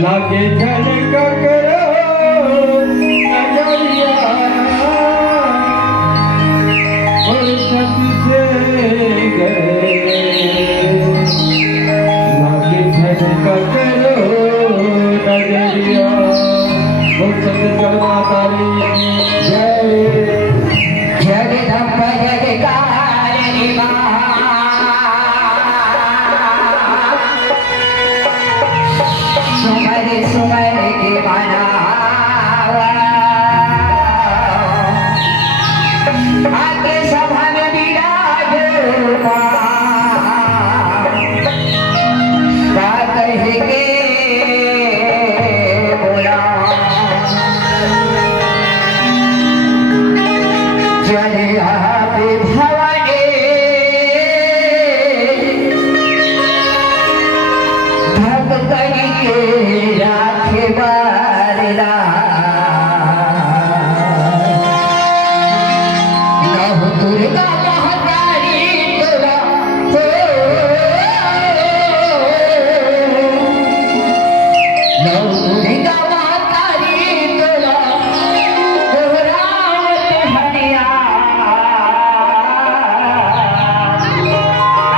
लागे झलका करो नजरिया फुर्सत से गए लागे झलका करो नजरिया फुर्सत करवा तारी जय जगदम्ब जगकारिणी सुमर सुमर के मनावा आके सभा में विराज का कहे के बोला चले आप भवने भगतन के राखे बारदा नव दुर्गा महतारी तोरा हो नव दुर्गा महतारी तोरा रावत हरिया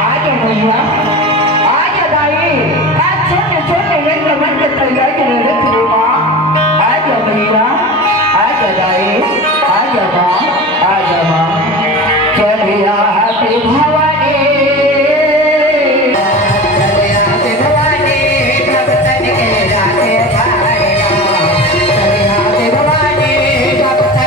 आज भैया आज दाई आज छोटे छोटे यंग मन के तैयारी रख रे माँ आज भैया आज दाई आज माँ चले आते भवानी चले आते भवानी भगतन के राखे बारदा चले आते भवानी भगतन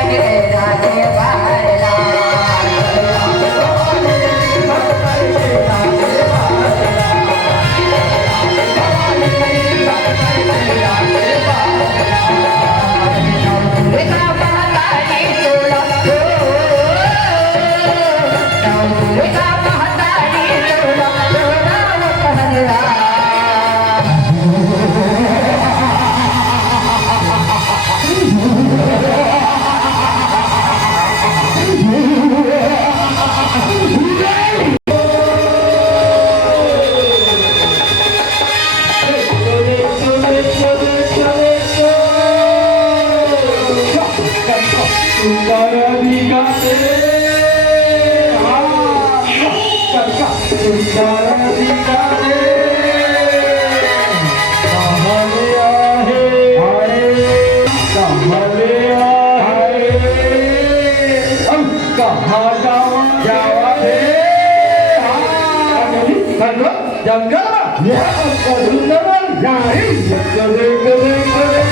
सुंदराधिकारे सुंदराधिकारे कहाले आहे कहाले आहे कहा जावा रे जंगल जंगल नाही करे करे करे